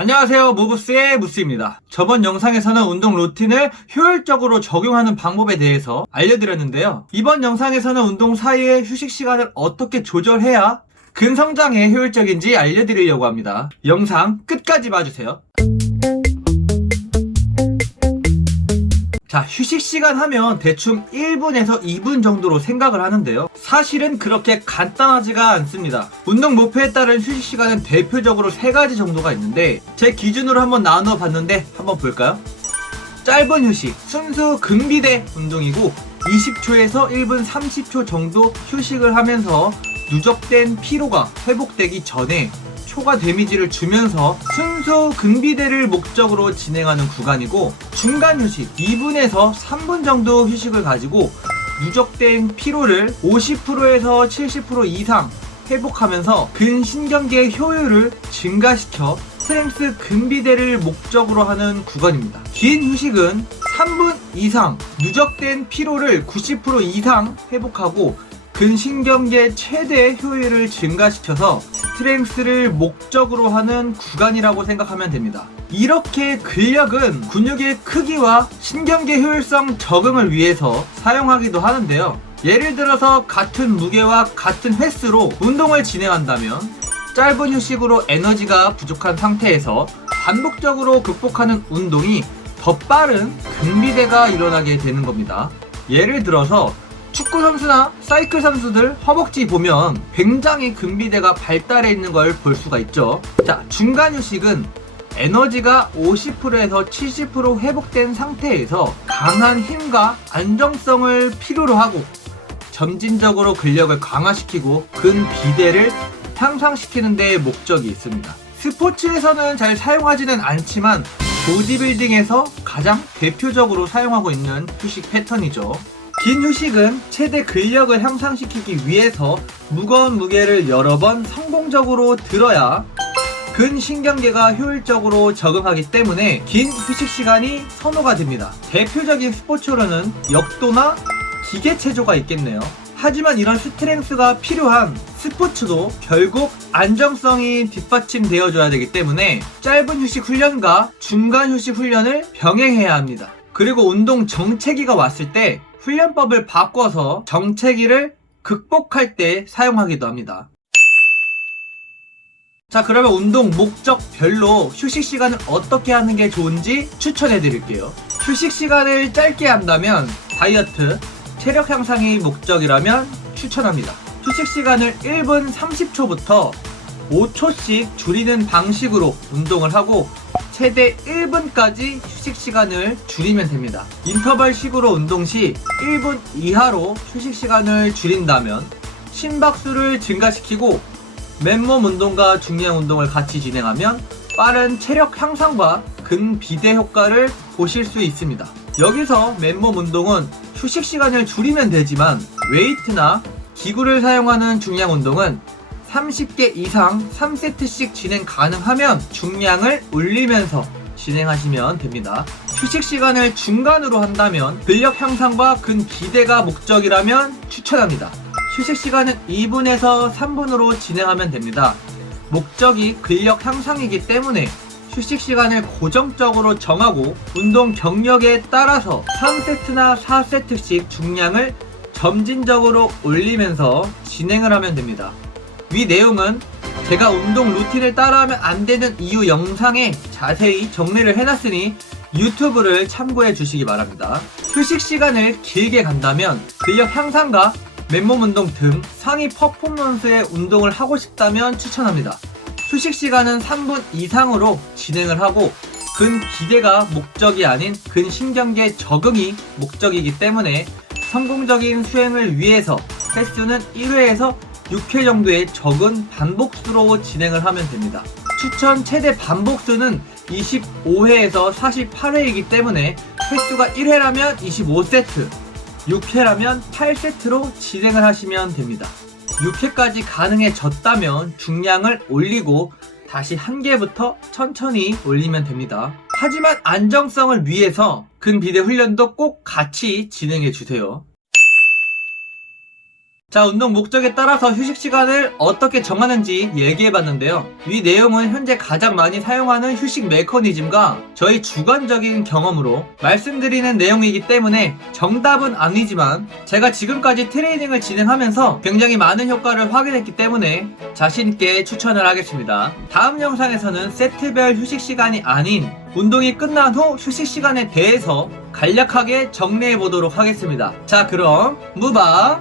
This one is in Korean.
안녕하세요. 무브스의 무스입니다. 저번 영상에서는 운동 루틴을 효율적으로 적용하는 방법에 대해서 알려드렸는데요. 이번 영상에서는 운동 사이에 휴식 시간을 어떻게 조절해야 근성장에 효율적인지 알려드리려고 합니다. 영상 끝까지 봐주세요 자, 휴식 시간 하면 대충 1분에서 2분 정도로 생각을 하는데요. 사실은 그렇게 간단하지가 않습니다. 운동 목표에 따른 휴식 시간은 대표적으로 세 가지 정도가 있는데 제 기준으로 한번 나눠 봤는데 한번 볼까요? 짧은 휴식, 순수 근비대 운동이고 20초에서 1분 30초 정도 휴식을 하면서 누적된 피로가 회복되기 전에 초과 데미지를 주면서 순수 근비대를 목적으로 진행하는 구간이고 중간 휴식 2분에서 3분 정도 휴식을 가지고 누적된 피로를 50%에서 70% 이상 회복하면서 근신경계 효율을 증가시켜 스트렝스 근비대를 목적으로 하는 구간입니다. 긴 휴식은 3분 이상 누적된 피로를 90% 이상 회복하고 근신경계 최대 효율을 증가시켜서 스트렝스를 목적으로 하는 구간이라고 생각하면 됩니다. 이렇게 근력은 근육의 크기와 신경계 효율성 적응을 위해서 사용하기도 하는데요. 예를 들어서 같은 무게와 같은 횟수로 운동을 진행한다면 짧은 휴식으로 에너지가 부족한 상태에서 반복적으로 극복하는 운동이 더 빠른 근비대가 일어나게 되는 겁니다. 예를 들어서 축구 선수나 사이클 선수들 허벅지 보면 굉장히 근비대가 발달해 있는 걸 볼 수가 있죠. 자, 중간 휴식은 에너지가 50%에서 70% 회복된 상태에서 강한 힘과 안정성을 필요로 하고 점진적으로 근력을 강화시키고 근비대를 향상시키는 데 목적이 있습니다. 스포츠에서는 잘 사용하지는 않지만 보디빌딩에서 가장 대표적으로 사용하고 있는 휴식 패턴이죠. 긴 휴식은 최대 근력을 향상시키기 위해서 무거운 무게를 여러 번 성공적으로 들어야 근신경계가 효율적으로 적응하기 때문에 긴 휴식 시간이 선호가 됩니다. 대표적인 스포츠로는 역도나 기계체조가 있겠네요. 하지만 이런 스트렝스가 필요한 스포츠도 결국 안정성이 뒷받침되어줘야 되기 때문에 짧은 휴식 훈련과 중간 휴식 훈련을 병행해야 합니다. 그리고 운동 정체기가 왔을 때 훈련법을 바꿔서 정체기를 극복할 때 사용하기도 합니다. 자, 그러면 운동 목적별로 휴식 시간을 어떻게 하는 게 좋은지 추천해 드릴게요. 휴식 시간을 짧게 한다면 다이어트, 체력 향상이 목적이라면 추천합니다. 휴식 시간을 1분 30초부터 5초씩 줄이는 방식으로 운동을 하고 최대 1분까지 휴식 시간을 줄이면 됩니다. 인터벌식으로 운동 시 1분 이하로 휴식 시간을 줄인다면 심박수를 증가시키고 맨몸 운동과 중량 운동을 같이 진행하면 빠른 체력 향상과 근비대 효과를 보실 수 있습니다. 여기서 맨몸 운동은 휴식 시간을 줄이면 되지만 웨이트나 기구를 사용하는 중량 운동은 30개 이상 3세트씩 진행 가능하면 중량을 올리면서 진행하시면 됩니다. 휴식 시간을 중간으로 한다면 근력 향상과 근 기대가 목적이라면 추천합니다. 휴식 시간은 2분에서 3분으로 진행하면 됩니다. 목적이 근력 향상이기 때문에 휴식 시간을 고정적으로 정하고 운동 경력에 따라서 3세트나 4세트씩 중량을 점진적으로 올리면서 진행을 하면 됩니다. 위 내용은 제가 운동 루틴을 따라하면 안 되는 이유 영상에 자세히 정리를 해놨으니 유튜브를 참고해 주시기 바랍니다. 휴식 시간을 길게 간다면 근력 향상과 맨몸 운동 등 상위 퍼포먼스의 운동을 하고 싶다면 추천합니다. 휴식 시간은 3분 이상으로 진행을 하고 근 기대가 목적이 아닌 근신경계 적응이 목적이기 때문에 성공적인 수행을 위해서 횟수는 1회에서 6회 정도의 적은 반복수로 진행을 하면 됩니다. 추천 최대 반복수는 25회에서 48회이기 때문에 횟수가 1회라면 25세트, 6회라면 8세트로 진행을 하시면 됩니다. 6회까지 가능해졌다면 중량을 올리고 다시 한 개부터 천천히 올리면 됩니다. 하지만 안정성을 위해서 근비대 훈련도 꼭 같이 진행해 주세요. 자, 운동 목적에 따라서 휴식 시간을 어떻게 정하는지 얘기해 봤는데요. 이 내용은 현재 가장 많이 사용하는 휴식 메커니즘과 저희 주관적인 경험으로 말씀드리는 내용이기 때문에 정답은 아니지만 제가 지금까지 트레이닝을 진행하면서 굉장히 많은 효과를 확인했기 때문에 자신있게 추천을 하겠습니다. 다음 영상에서는 세트별 휴식 시간이 아닌 운동이 끝난 후 휴식 시간에 대해서 간략하게 정리해 보도록 하겠습니다. 자, 그럼 무바